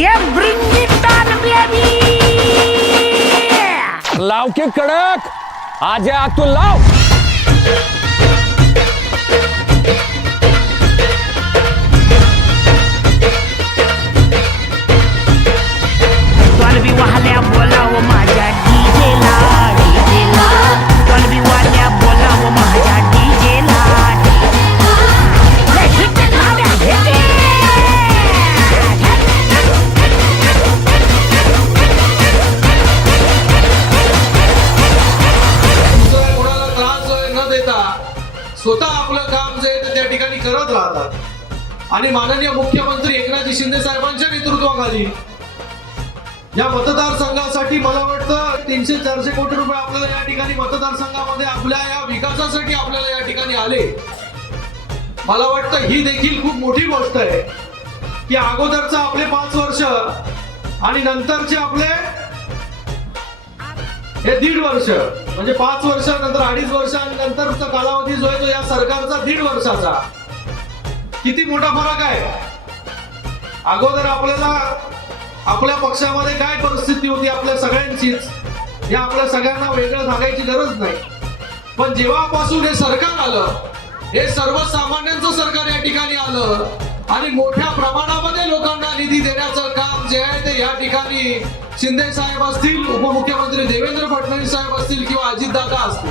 Yeah, bring it on, baby! लाव के कडक आजा तू लाव स्वतः आपलं काम जे आहे त्या ठिकाणी करत राहतात. आणि माननीय मुख्यमंत्री एकनाथजी शिंदे साहेबांच्या नेतृत्वाखाली या मतदारसंघासाठी मला वाटतं तीनशे चारशे कोटी रुपये आपल्याला या ठिकाणी मतदारसंघामध्ये आपल्या या विकासासाठी आपल्याला या ठिकाणी आले. मला वाटतं ही देखील खूप मोठी गोष्ट आहे की अगोदरचं आपले पाच वर्ष आणि नंतरचे आपले हे दीड वर्ष. म्हणजे पाच वर्षानंतर अडीच वर्ष नंतरचा कालावधी जो आहे तो या सरकारचा दीड वर्षाचा. किती मोठा फरक आहे? अगोदर आपल्याला आपल्या पक्षामध्ये काय परिस्थिती होती आपल्या सगळ्यांचीच हे आपल्या सगळ्यांना वेगळं सांगायची गरज नाही. पण जेव्हापासून हे सरकार आलं हे सर्वसामान्यांचं सरकार या ठिकाणी आलं आणि मोठ्या प्रमाणामध्ये लोकांना निधी देण्याचं काम जे आहे ते या ठिकाणी शिंदे साहेब असतील उपमुख्यमंत्री देवेंद्र फडणवीस साहेब असतील किंवा अजितदादा असतील.